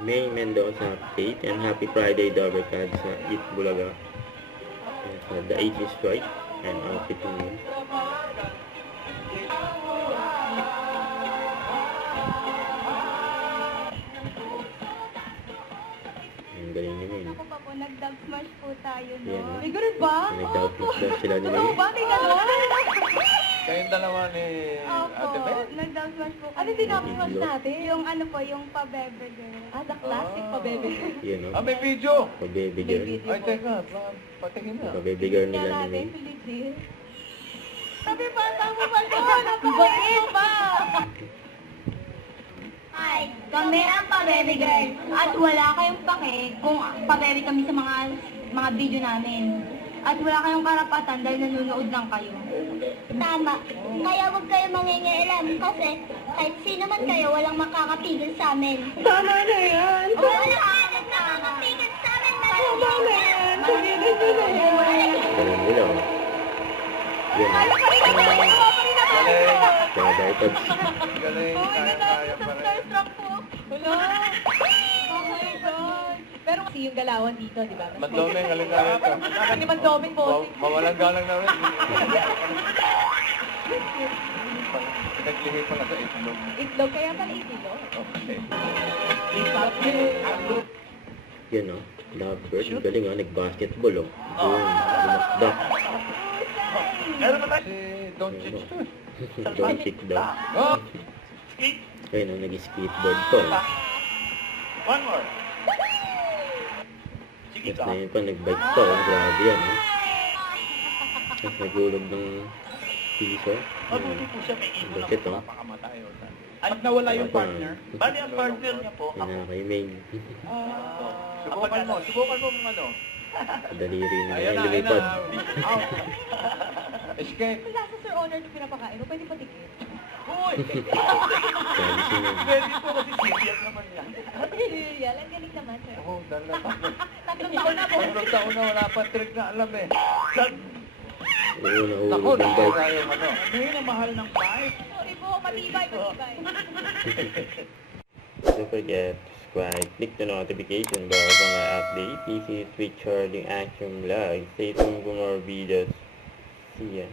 May Mendoza update and happy Friday Dobercad sa Eat Bulaga. The age is right and outfit mo yun. Ang galing nyo yun. Ako pa po, nag-dub smash po tayo, no? Yan, no? May ganun ba? Nag-doubt daw sila nila Ano yun. ba? May ganun? Kayong dalawa ni Ate Opo, Beth? nag-dub smash po. Ano dinapos natin? Yung ano po, yung pabebe girl. The classic pa, bebe. Yan, no? May video! Baby girl. Video Ay, po. teka, patingin na. Baby girl Kaya nila natin, ni Philippines. Sabi ba, tama ba doon? Napakait ba? Hi, kami ang pabebe girl. At wala kayong pake kung pabebe kami sa mga video namin. At wala kayong karapatan dahil nanonood lang kayo. Tama. Kaya huwag kayo mangingialam kasi kahit sino man kayo, walang makakapigil sa amin. Tama na yan! Walang nakakapigil sa amin. Tama na yan! Sabihin ko na yan! galing nila, oh. Yan, no? Kaya diapods. Galing, kaya-kaya pa rin. Starstruck po. Wala! Oh my God! Pero kasi yung galawan dito, di ba? Mas Mandoming, galing na rin ito. Hindi Mandoming, bossing. Mawalang galang na rin. Pinaglihi pa na sa itlog. Itlog, kaya pala itlog. Okay. Yan, no? Lovebird. Ang galing, oh. Nag-basketball, oh. Boom. Lumakdak. Si Don Chich to. Don't kick daw. Oh! Ayun, no? Nag-skateboard to, oh. One more. Tapos na yun pa, nag-bike pa, oh. Grabe yan, oh. Tapos nagulog ng piso. Mabuti po siya, may Ang ipon bakit, ako oh. mapakamatay. Pag nawala yung partner, bali ang partner niya po, Yan ako. na kay Maine. Subukan mo mong ano. Daliri na Ayan na, lumipad. Out. Escape. Wala sa Sir Honor na pinapakain mo, pwede patikin. Uy! Sabi siya na. Pwede po kasi serious naman yan. Real, ang galing naman, sir. Oh, dala. Tatlong taon na po. Tatlong taon na wala pa trick na alam eh. Oo, Naku, nahulog ng bike. tayo ano. Ano yun ang mahal ng bike? Sorry po, matibay. Don't forget to subscribe, click the notification bell for my update. This is Switch Charging Action Vlog. Stay tuned for more videos. See ya.